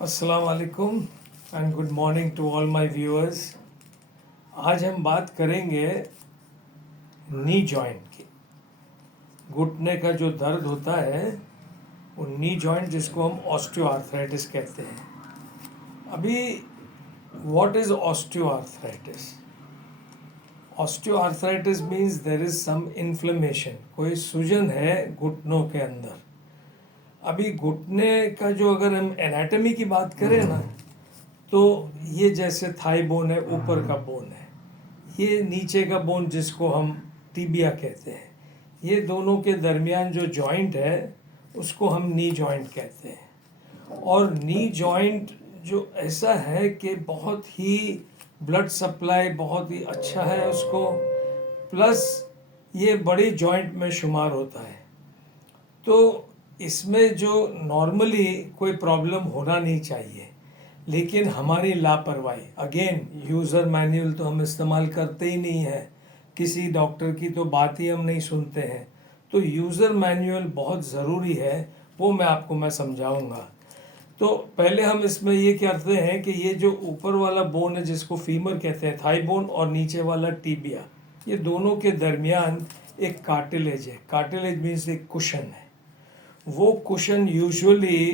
अस्सलाम वालेकुम and good morning to all my viewers. आज हम बात करेंगे नी जॉइंट की। घुटने का जो दर्द होता है वो नी जॉइंट, जिसको हम ऑस्टियोआर्थराइटिस कहते हैं। अभी what is osteoarthritis? Osteoarthritis means there is some inflammation, कोई सूजन है घुटनों के अंदर। अभी घुटने का जो अगर हम एनाटॉमी की बात करें ना, तो ये जैसे थाई बोन है, ऊपर का बोन है, ये नीचे का बोन जिसको हम टीबिया कहते हैं, ये दोनों के दरमियान जो जॉइंट है उसको हम नी जॉइंट कहते हैं। और नी जॉइंट जो ऐसा है कि बहुत ही ब्लड सप्लाई बहुत ही अच्छा है उसको, प्लस ये बड़ी जॉइंट में शुमार होता है। तो इसमें जो नॉर्मली कोई प्रॉब्लम होना नहीं चाहिए, लेकिन हमारी लापरवाही, अगेन यूज़र मैनुअल तो हम इस्तेमाल करते ही नहीं है, किसी डॉक्टर की तो बात ही हम नहीं सुनते हैं। तो यूज़र मैनुअल बहुत ज़रूरी है, वो मैं समझाऊंगा। तो पहले हम इसमें ये करते हैं कि ये जो ऊपर वाला बोन है जिसको फीमर कहते हैं, थाई बोन, और नीचे वाला टीबिया, ये दोनों के दरमियान एक कार्टिलेज है। कार्टिलेज मीन्स एक कुशन है। वो कुशन यूजुअली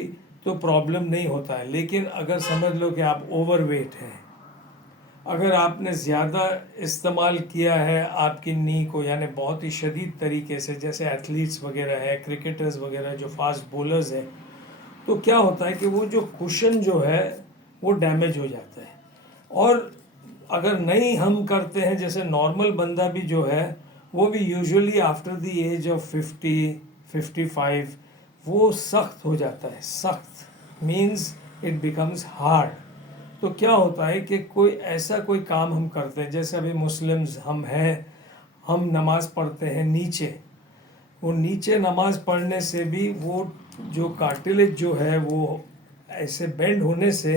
तो प्रॉब्लम नहीं होता है, लेकिन अगर समझ लो कि आप ओवरवेट हैं, अगर आपने ज़्यादा इस्तेमाल किया है आपकी नी को, यानी बहुत ही शदीद तरीके से, जैसे एथलीट्स वगैरह है, क्रिकेटर्स वगैरह जो फास्ट बॉलर्स हैं, तो क्या होता है कि वो जो कुशन जो है वो डैमेज हो जाता है। और अगर नहीं हम करते हैं, जैसे नॉर्मल बंदा भी जो है वो भी usually after the age of 50-55 वो सख्त हो जाता है। सख्त मीन्स इट बिकम्स हार्ड। तो क्या होता है कि कोई काम हम करते हैं, जैसे अभी मुस्लिम्स हम हैं, हम नमाज़ पढ़ते हैं नीचे, वो नीचे नमाज़ पढ़ने से भी वो जो कार्टिलेज जो है वो ऐसे बेंड होने से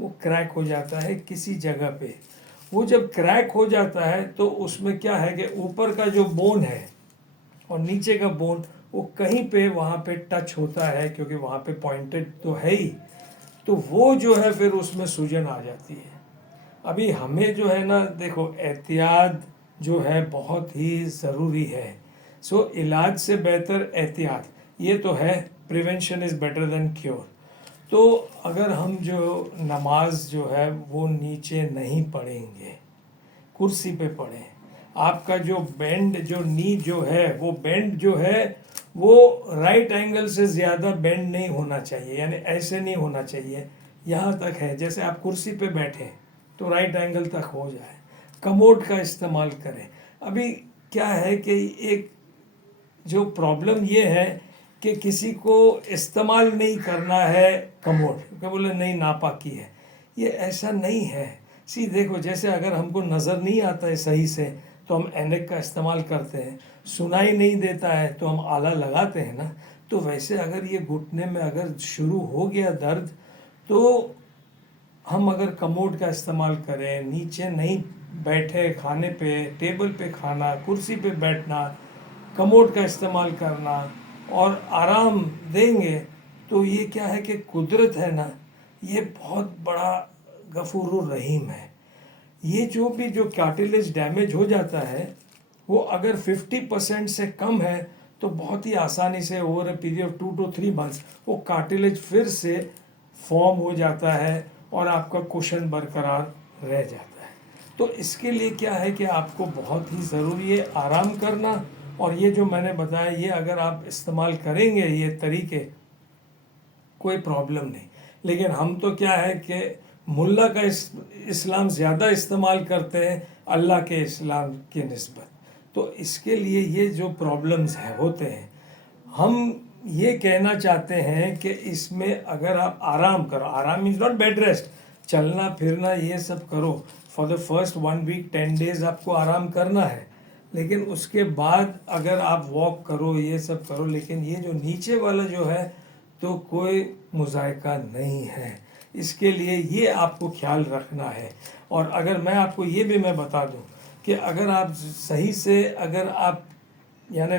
वो क्रैक हो जाता है किसी जगह पे। वो जब क्रैक हो जाता है तो उसमें क्या है कि ऊपर का जो बोन है और नीचे का बोन वो कहीं पे वहाँ पे टच होता है, क्योंकि वहाँ पे पॉइंटेड तो है ही, तो वो जो है फिर उसमें सूजन आ जाती है। अभी हमें जो है ना, देखो, एहतियात जो है बहुत ही ज़रूरी है। सो इलाज से बेहतर एहतियात, ये तो है, prevention is better than cure. तो अगर हम जो नमाज जो है वो नीचे नहीं पढ़ेंगे, कुर्सी पे पढ़ें, आपका जो बेंड जो नी जो है वो बेंड जो है वो राइट एंगल से ज़्यादा बेंड नहीं होना चाहिए, यानी ऐसे नहीं होना चाहिए, यहाँ तक है। जैसे आप कुर्सी पे बैठे तो राइट एंगल तक हो जाए। कमोड का इस्तेमाल करें। अभी क्या है कि एक जो प्रॉब्लम ये है कि किसी को इस्तेमाल नहीं करना है कमोड, क्या बोले नहीं नापाकी है, ये ऐसा नहीं है। सी देखो, जैसे अगर हमको नज़र नहीं आता है सही से तो हम ऐनक का इस्तेमाल करते हैं, सुनाई नहीं देता है तो हम आला लगाते हैं ना। तो वैसे अगर ये घुटने में अगर शुरू हो गया दर्द, तो हम अगर कमोड का इस्तेमाल करें, नीचे नहीं बैठे, खाने पे टेबल पे खाना, कुर्सी पे बैठना, कमोड का इस्तेमाल करना और आराम देंगे, तो ये क्या है कि कुदरत है ना, ये बहुत बड़ा गफूरुर रहीम है। ये जो कार्टिलेज डैमेज हो जाता है वो अगर 50% से कम है तो बहुत ही आसानी से over a period of 2 to 3 months वो कार्टिलेज फिर से फॉर्म हो जाता है और आपका कुशन बरकरार रह जाता है। तो इसके लिए क्या है कि आपको बहुत ही ज़रूरी है आराम करना, और ये जो मैंने बताया ये अगर आप इस्तेमाल करेंगे ये तरीके, कोई प्रॉब्लम नहीं। लेकिन हम तो क्या है कि मुल्ला का इस्लाम ज़्यादा इस्तेमाल करते हैं अल्लाह के इस्लाम की निस्बत। तो इसके लिए ये जो प्रॉब्लम्स हैं होते हैं, हम ये कहना चाहते हैं कि इसमें अगर आप आराम करो, आराम मीन्स नॉट बेड रेस्ट, चलना फिरना ये सब करो, for the first 1 week 10 days आपको आराम करना है, लेकिन उसके बाद अगर आप वॉक करो, ये सब करो, लेकिन ये जो नीचे वाला जो है तो कोई मुज़ायका नहीं है। इसके लिए ये आपको ख्याल रखना है। और अगर मैं आपको ये भी मैं बता दूं कि अगर आप सही से, अगर आप यानी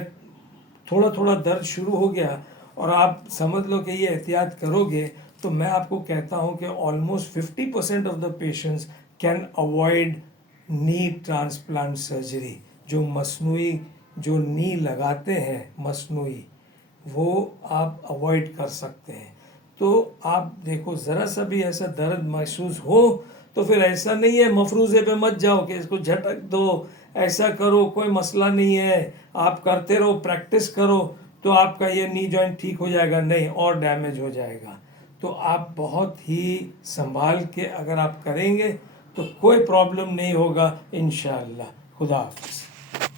थोड़ा थोड़ा दर्द शुरू हो गया और आप समझ लो कि ये एहतियात करोगे तो मैं आपको कहता हूँ कि almost 50% of the patients can avoid knee transplant surgery. जो मसनूई जो नी लगाते हैं मसनूई, वो आप अवॉइड कर सकते हैं। तो आप देखो ज़रा सा भी ऐसा दर्द महसूस हो तो फिर ऐसा नहीं है मफरूज़े पे मत जाओ कि इसको झटक दो, ऐसा करो, कोई मसला नहीं है, आप करते रहो, प्रैक्टिस करो तो आपका ये नी जॉइंट ठीक हो जाएगा, नहीं और डैमेज हो जाएगा। तो आप बहुत ही संभाल के अगर आप करेंगे तो कोई प्रॉब्लम नहीं होगा इंशाअल्लाह। खुदा हाफिज़।